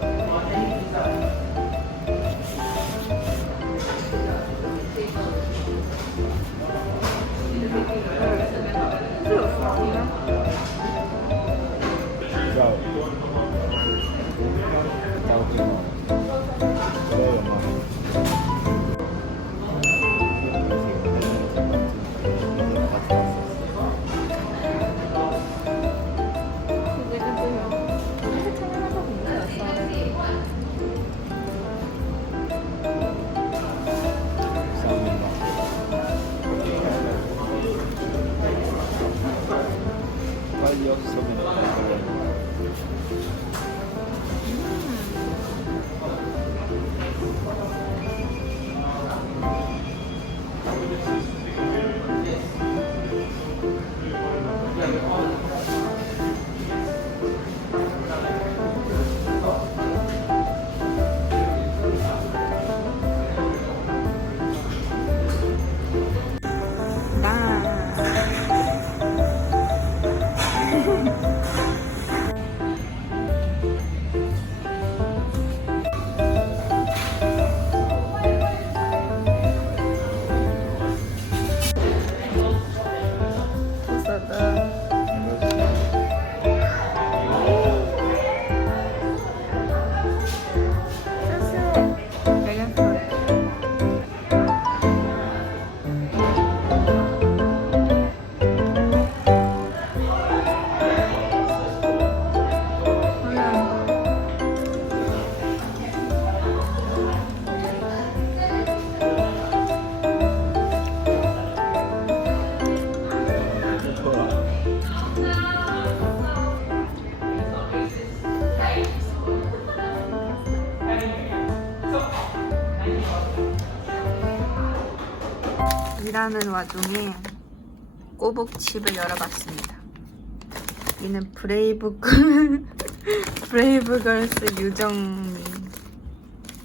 Obrigado. 일하는 와중에 꼬북칩을 열어봤습니다. 여기는 브레이브 브레이브걸스 유정이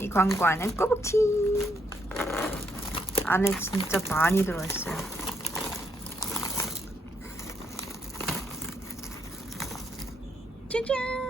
이 광고하는 꼬북칩 안에 진짜 많이 들어있어요. 짜잔!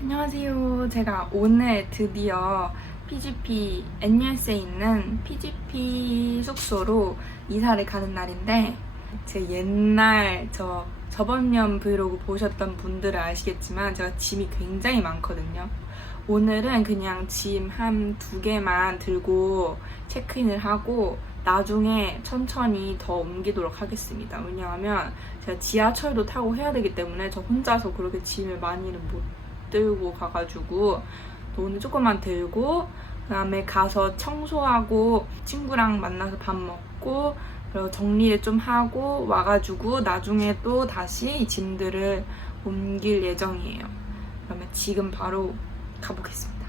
안녕하세요. 제가 오늘 드디어 PGP NUS에 있는 PGP 숙소로 이사를 가는 날인데 제 옛날 저 저번 년 브이로그 보셨던 분들은 아시겠지만 제가 짐이 굉장히 많거든요. 오늘은 그냥 짐 한 두 개만 들고 체크인을 하고 나중에 천천히 더 옮기도록 하겠습니다. 왜냐하면 제가 지하철도 타고 해야 되기 때문에 저 혼자서 그렇게 짐을 많이는 못 들고 가가지고 오늘 조금만 들고 그다음에 가서 청소하고 친구랑 만나서 밥 먹고 그리고 정리를 좀 하고 와가지고 나중에 또 다시 이 짐들을 옮길 예정이에요. 그러면 지금 바로 가보겠습니다.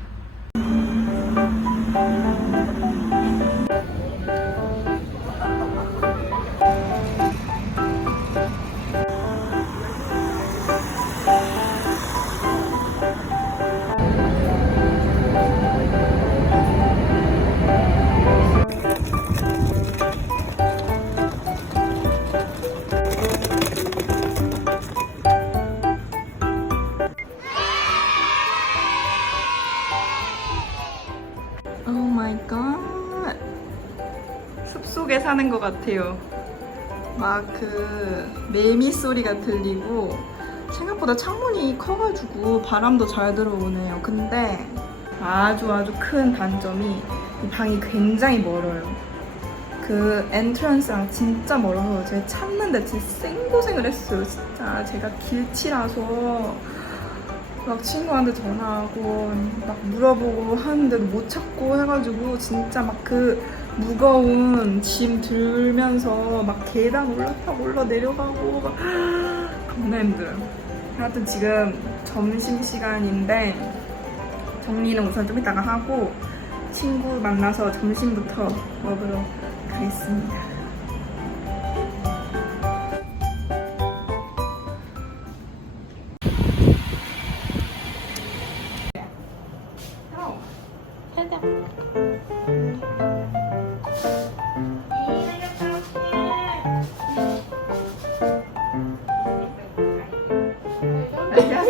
사는 것 같아요. 막 그 매미 소리가 들리고 생각보다 창문이 커가지고 바람도 잘 들어오네요. 근데 아주 아주 큰 단점이 이 방이 굉장히 멀어요. 그 엔트런스랑 진짜 멀어서 제가 찾는데 진짜 생고생을 했어요. 진짜 제가 길치라서 막 친구한테 전화하고 막 물어보고 하는데도 못 찾고 해가지고 진짜 막 그 무거운 짐 들면서 막 계단 올랐다 올라 내려가고 막 겁나 힘들어요. 하여튼 지금 점심 시간인데 정리는 우선 좀 이따가 하고 친구 만나서 점심부터 먹으러 가겠습니다. 거의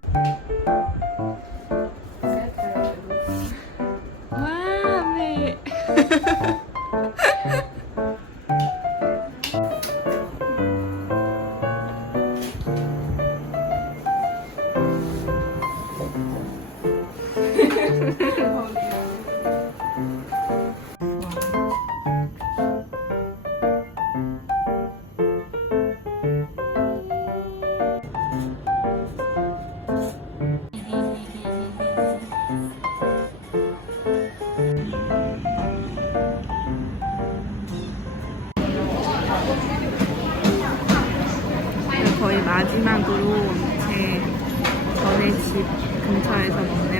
마지막으로 제 전에 집 근처에서 먹는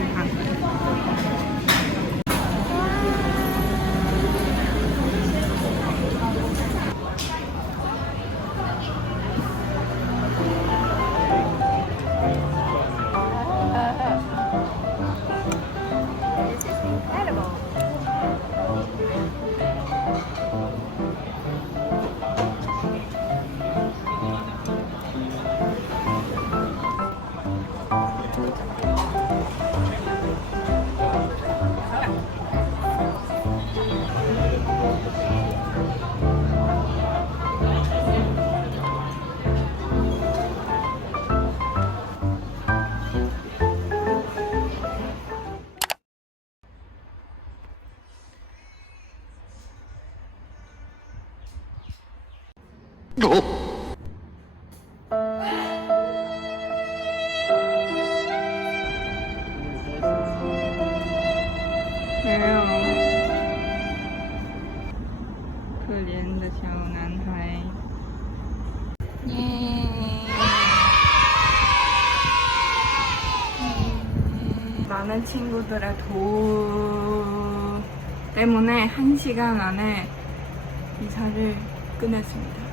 没有，可怜的小男孩。耶！ 많은 친구들의 도움 때문에 한 시간 안에 이사를 끝냈습니다.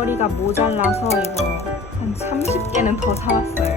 거리가 모자라서 이거 한 30개는 더 사왔어요.